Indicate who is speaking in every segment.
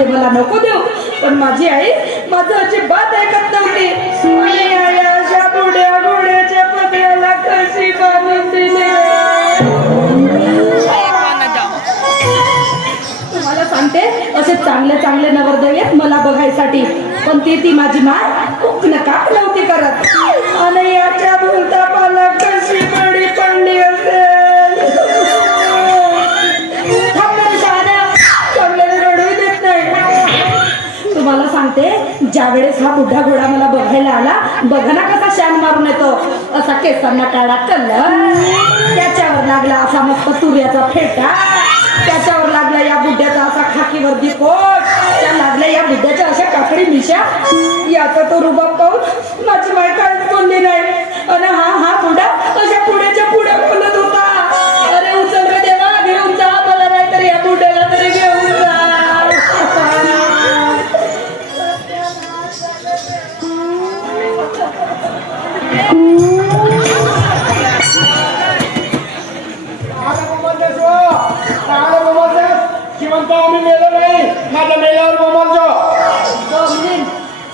Speaker 1: मध्ये मला नको देऊ. पण माझी आई माझं अजिबात ऐकत नव्हती. अशा बुड्या घोड्याच्या पगड्याला कशी बांधून तुम्हाला सांगते असे चांगले चांगले नवरदेव आहेत मला बघायसाठी. पण ती ती माझी माय खूप नका नव्हती करत. हा बुढा घोडा मला बघायला आला. बघा ना कसा शान मारून येतो. असा केसांना काळा कलर. त्याच्यावर लागला असा मस्त सूर्याचा फेटा. त्याच्यावर लागला या बुड्याचा असा खाकीवरती कोट. त्या लागल्या या बुड्याच्या अशा काकडी मिशा. याचा तो रुबाब पाहून माझी माय बोंबलीन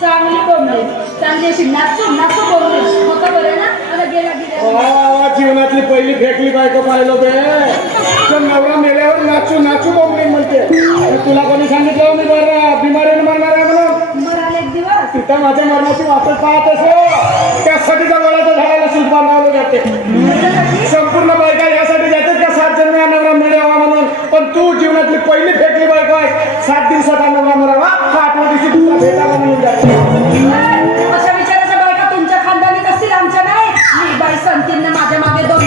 Speaker 1: चांगली बोंबलीन चांगली अशी नाचू नाचू बोंबलीन होतं बरं ना? आता गेला गेला.
Speaker 2: वा जीवनातली पहिली फेकली बायको पाहिलो बे. तर नवरा मेल्यावर नाचू नाचू बोंबली म्हणते. तुला कोणी सांगितलं मी बरं बिमारीने मरणार आहे म्हणून?
Speaker 1: मराल एक दिवस.
Speaker 2: तिथं माझ्या मरणाची वाटच पाहत असो. त्यासाठी त्या वडाच्या झाडाला सूट बांधावलं जाते. संपूर्ण बायका यासाठी जातात का? सात जन्म नवरा मिळावा म्हणून. पण तू जीवनातली पहिली फेकली बायको आहे. सात दिवसात हा नवरा मरावा का आठव्या दिवशी तुला भेटायला म्हणून जाते.
Speaker 1: अशा विचाराच्या बायका तुमच्या खानदानीत असतील आमच्या नाही? मी बाई संतीन माझ्या मागे दोन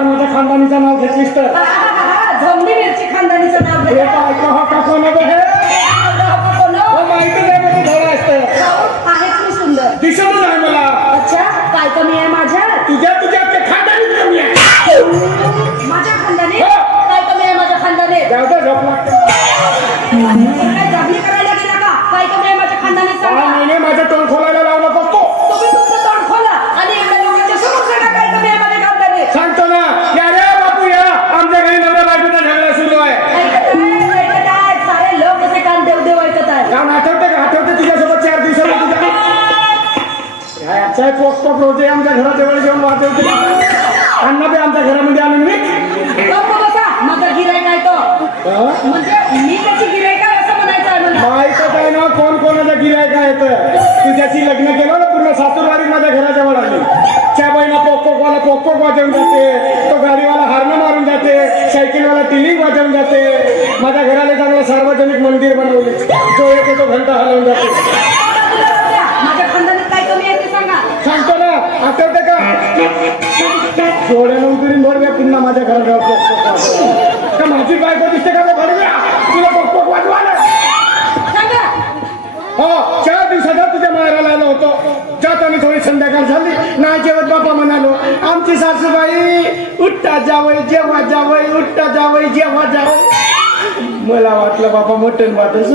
Speaker 2: माझ्या खानदानीचं नाव घेतलीस तर.
Speaker 1: मिरची खानदानीचं नाव
Speaker 2: हे
Speaker 1: घेतलं.
Speaker 2: हा
Speaker 1: काय
Speaker 2: आजचा पोक पोक रोजे आमच्या घराजवळ जेवण वाजवते अण्णा बी आमच्या घरामध्ये आणून मी
Speaker 1: माझा तो. म्हणजे मी त्याची आहे असं म्हणायचं आहे मला.
Speaker 2: माहितच आहे ना कोण कोणाचा गिरायक आहे तर? तुझ्याशी लग्न केलं ना पूर्ण सासूरवाडी माझ्या घराजवळ आली त्या बाईना पोक पोक वाला पोक पोक वाजवून जाते. तो गाडीवाला हार्न मारून जाते. सायकलवाला टिलिंग वाजवून जाते. माझ्या घराला चांगलं सार्वजनिक मंदिर बनवले. जो येतो तो घंटा हलवून जाते
Speaker 1: माझ्या खानदानात काय कमी आहे ते सांगा
Speaker 2: सांगतो ना आठवते का डोळ्यानं उतरून भरव्या पुन्हा माझ्या वाजवलं. का माझी बायको दिसते का भरव्या तुला पोक पोक वाजवायला
Speaker 1: सांगा.
Speaker 2: हो चार दिवसाचा तुझ्या माहेराला आलो होतो. जाताना थोडी संध्याकाळ झाली. नाही जेवत बापा म्हणालो आमची सासूबाई उठता जावई जेव्हा जावई उठता जावई जेव्हा जावई. मला वाटलं बापा मटण वाटच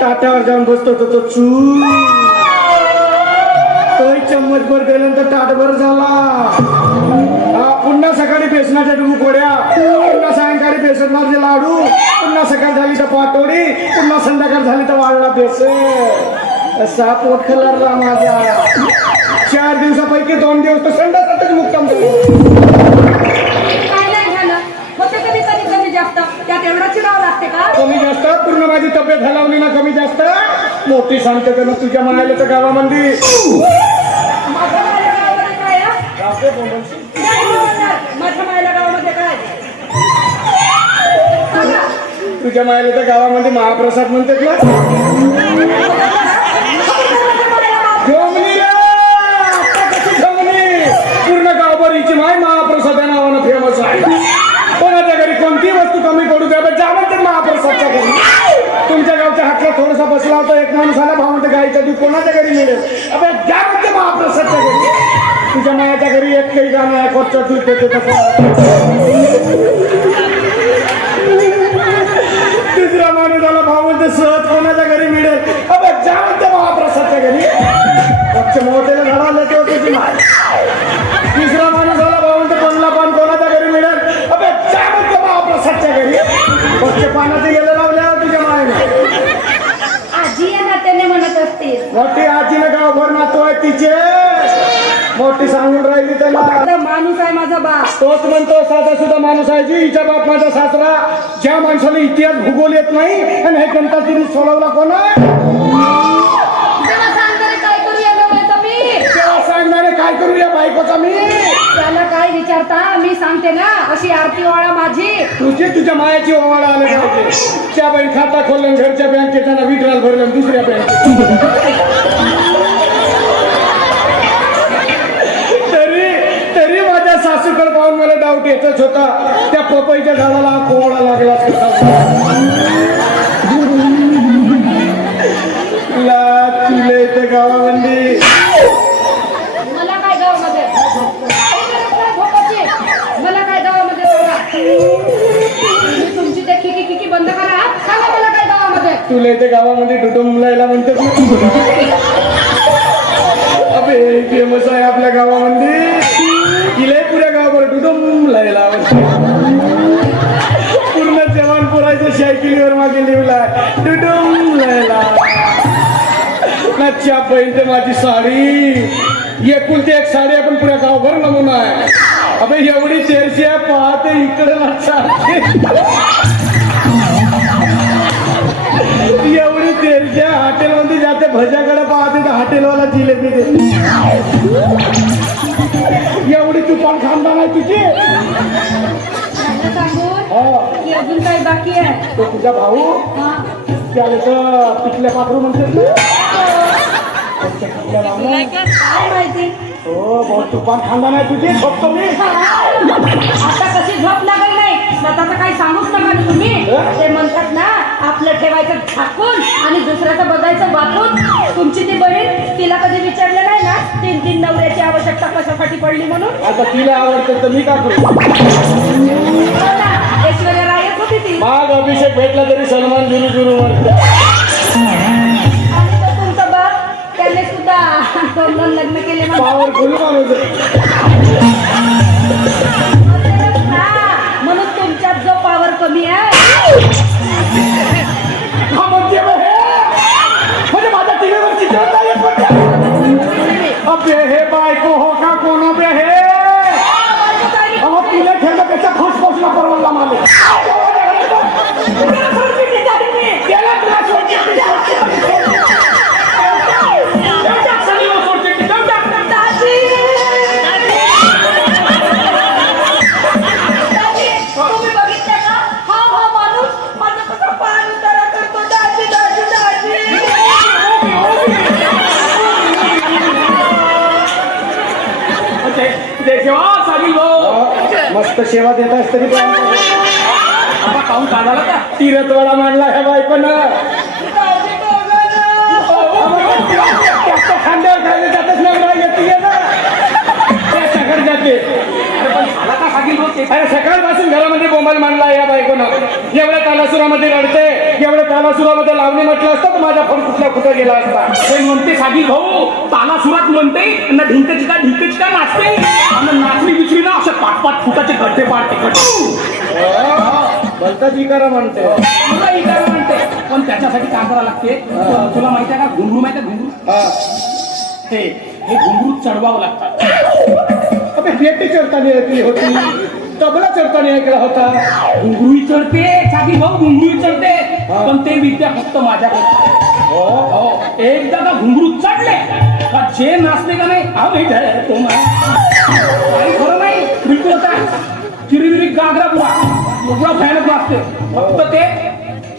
Speaker 2: ताट्यावर जाऊन बसतो तो चू तोही चम्मच भर गेल्यानंतर ताटभर झाला. पुन्हा सकाळी बेसनाच्या डुबुकोड्या पुन्हा सायंकाळी बेसनाचे लाडू. पुन्हा सकाळ झाली तर पाटोडी पुन्हा संध्याकाळ झाली तर वाळला बेस असा पोट खलरला माझा. चार दिवसापैकी दोन दिवस तर संडासातच मुक्काम
Speaker 1: कमी जास्त?
Speaker 2: पूर्ण माझी तब्येत हलावली ना कमी जास्त? मोठी सांगते तुझ्या म्हणाले तर गावामध्ये
Speaker 1: माझ्या मायला गावामध्ये काय
Speaker 2: तुझ्या मायला तर गावामध्ये महाप्रसाद म्हणतात ना पूर्ण गावभरीची माय महाप्रसाद या नावानं फेमस आहे. कोणाच्या घरी कोणती वस्तू कमी पडू द्या बा, जा म्हणते महाप्रसादच्या घरी. तुमच्या गावच्या हातला थोडासा बसला होता एक माणूस आला भाव म्हणते गाईच्या तू कोणाच्या घरी मिळेल अबे जा म्हणते महाप्रसादच्या घरी. तुझ्या मायाच्या घरी एक खेळ गाणं आहे कोणतं तू तिसरा माने आला भाऊ म्हणते सहज कोणाच्या घरी मिळेल? अबे जा म्हणते महाप्रसादच्या घरी. पक्ष मोठ्याला झाडाला तिसरा माणूस आला भाऊ म्हणते कोणला पण कोणाच्या घरी मिळेल? अबे जा म्हणते महाप्रसादच्या घरी. पक्ष पानाचे गेले लावल्यावर तुझ्या मायने.
Speaker 1: आजी या नात्याने म्हणत असते
Speaker 2: मोठी आजीने गावभर नातू आहे तिचे. म्हणतो साधा सुद्धा माणूस आहे जी हिच्या बाप माझा सासरा. ज्या माणसाला इतिहास भूगोल येत नाही आणि हे गणता तिने सोडवला कोण
Speaker 1: सांगणारे काय मी?
Speaker 2: तेव्हा सांगणारे काय करू या बायकोचा मी?
Speaker 1: त्याला काय विचारता? मी सांगते ना अशी आरती वाळा माझी.
Speaker 2: तुझी तुझ्या मायाची ओवाळा आले पाहिजे त्या बाई खाता खोललं घरच्या बँकेत विड्रॉल भरलं दुसऱ्या बँकेत तरी तरी सासूकडे पाहून मला डाऊट येतच होता त्या पपईच्या झाडाला कोवळा लागला तुला गावामध्ये
Speaker 1: मला काय गावामध्ये. मला काय गावामध्ये सांगा. तुम्ही तुमची ते खिकी खिकी बंद करा. सांगा मला काय गावामध्ये
Speaker 2: तुला इथे गावामध्ये डुडुमलायला म्हणतात ना अबे फेमस आहे आपल्या गावामध्ये किले पुऱ्या गावावर डुडुमलायला पूर्ण जवान पोरायचं सायकलीवर मागे लिवला. डुडुमलायला नच्या बहीण तर माझी साडी. एकुलती एक साडी आपण पुऱ्या गावभर नमुना आहे. अबे एवढी तेरशी आहे पाहते इकडे ना एवढी तेरच्या हॉटेलमध्ये जाते भज्याकडे पाहते तर हॉटेलवाला जिलेबी देते एवढी तुफान खानदान आहे तुझी? हा.
Speaker 1: अजून काही बाकी आहे.
Speaker 2: तो तुझा भाऊ. त्याला तर पिकल्या पाखरू म्हणतात लावल्या.
Speaker 1: काय माहिती?
Speaker 2: हो बहुत तुफान खानदान आहे तुझी? फक्त मी.
Speaker 1: आता कशी झोप स्वतःचं काही सांगूच नका तुम्ही. ते म्हणतात ना आपलं ठेवायचं झाकून आणि दुसऱ्याचं बघायचं वाकून. तुमची ती बहीण तिला कधी विचारलं नाही ना तीन तीन नवऱ्याची आवश्यकता कशासाठी पडली म्हणून?
Speaker 2: आता तिला आवडतं तर मी का करू? मस्त सेवा देत आहेस तरी पण.
Speaker 3: काऊन काढाला का?
Speaker 2: तीरथवाडा मांडला ह्या बायकोनं. खांद्यावर खायला जातच नाही येते ना. सकाळ जाते.
Speaker 3: अरे पण
Speaker 2: अरे सकाळपासून घरामध्ये बोंबाल मांडला या बायकोनं. एवढ्या तालासुरामध्ये रडते एवढ्या तालासुरामध्ये लावणी म्हटलं असतं तर माझा फोन कुठल्या कुठं गेला असता.
Speaker 3: म्हणते सागील भाऊ ताला सुरात म्हणते ना ढिंक चिका ढिंक चिका नाचते. आणि नाचली बिचली ना असे पाच पाच फुटाचे गड्डे पाडते गड्डे
Speaker 2: जिकारा म्हणते.
Speaker 3: इकार म्हणते. पण त्याच्यासाठी काय करावं लागते? तुला माहिती आहे का घुंगरू माहिती आहे घुंगरू?
Speaker 2: हा.
Speaker 3: हे घुंगरू चढवावं लागतात.
Speaker 2: अबे पेटी चढताना ऐकली होती. तबला चढताना ऐकला होता.
Speaker 3: घुंगरूही चढते सागील भाऊ घुंगरूही चढते. पण ते विद्या फक्त माझ्याकडे.
Speaker 2: हो.
Speaker 3: हो. एकदा का घुंगरू चढले का जे नाचले का नाही हा तो काही खरं नाही बिलकुल होता चिरीविरी गागरा पुरा एवढा भयानक नाचते. फक्त ते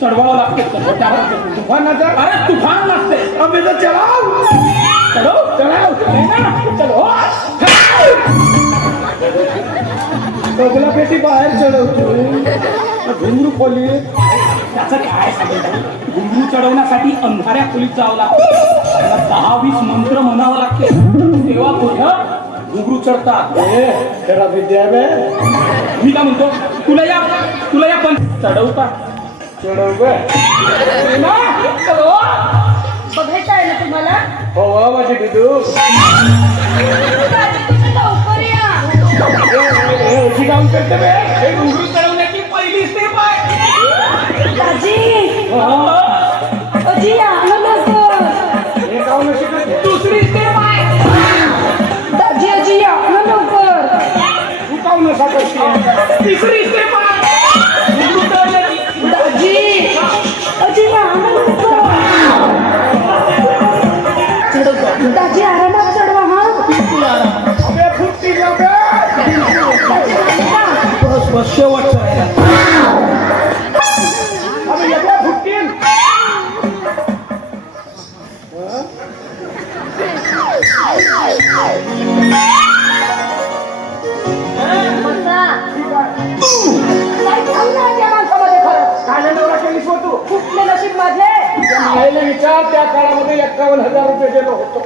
Speaker 3: चढवावं लागते. त्यावर
Speaker 2: तुफानाचा
Speaker 3: अरे तुफान नाचते.
Speaker 2: अबे तर चढाव.
Speaker 3: चढो.
Speaker 2: चढाव.
Speaker 3: नाही ना? चढो.
Speaker 2: तबला पेटी बाहेर चढवतो. घुंगरू खोली
Speaker 3: त्याचं काय घुंगरू चढवण्यासाठी अंधाऱ्या खोलीत जावं लागतं. त्याला दहा वीस मंत्र म्हणावं लागते. तेव्हा कुठं घुंगरू चढतात. मी काय म्हणतो? तुला या तुला या पण चढवू का
Speaker 2: चढव.
Speaker 1: बघायचं आहे ना तुम्हाला?
Speaker 2: हो वा माझी दुदू करते
Speaker 1: त्या
Speaker 2: विचार त्या काळामध्ये एक्कावन्न हजार रुपये गेलो होतो.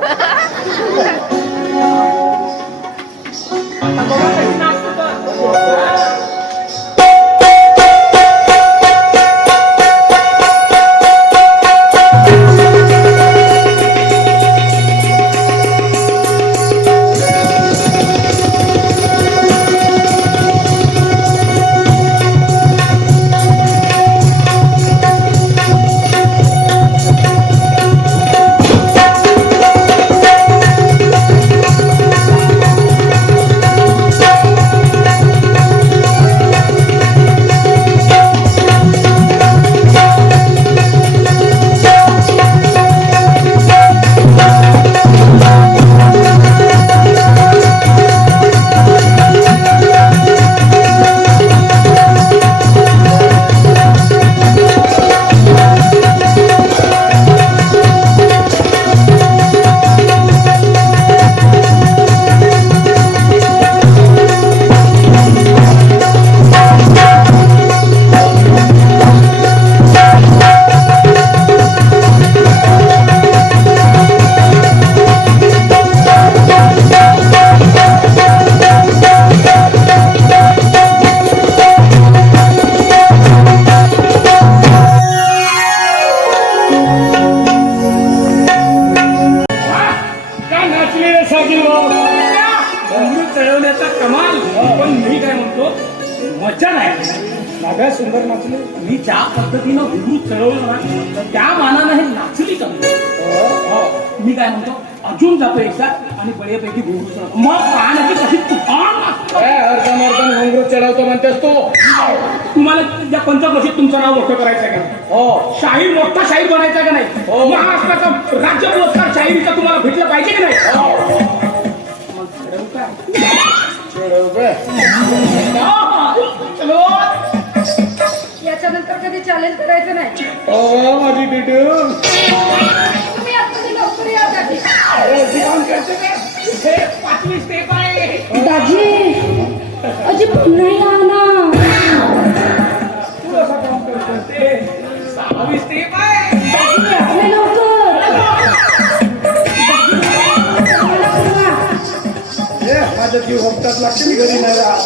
Speaker 3: काय नाचले रे साजी चढवण्याचा कमाल. पण मी काय म्हणतो मजा नाही.
Speaker 2: नागा सुंदर नाचले.
Speaker 3: मी ज्या पद्धतीनं घुंगरू चढवलं ना त्या मानानं हे नाचली कमी. हो. मी काय म्हणतो अजून जातो एकदा आणि घुंगरू चढवतो मग पाहण्याची कशी तुफान
Speaker 2: अर्धन घुंगरू चढवतो म्हणतेस तू?
Speaker 3: तुम्हाला त्या पंचक्रोशीत तुमचं नाव मोठं करायचं आहे का?
Speaker 2: हो.
Speaker 3: शाहीर मोठा शाहीर बनायचा का नाही?
Speaker 2: हो.
Speaker 3: महाराष्ट्राचा राज्य पुरस्कार शाहिरीचा तुम्हाला भेटलं पाहिजे की नाही?
Speaker 2: बे.
Speaker 3: चलो.
Speaker 1: याच्यानंतर कधी चॅलेंज करायचं नाही.
Speaker 2: ओ माझी डिडू
Speaker 1: दाजी
Speaker 2: अरे अशी काम करते का?
Speaker 3: हे पाचवी स्टेप आहे.
Speaker 1: दाजी अजी पुन्हा या ना
Speaker 2: माझा जीव हप्त्यात लागते मी घरी नाही राहत.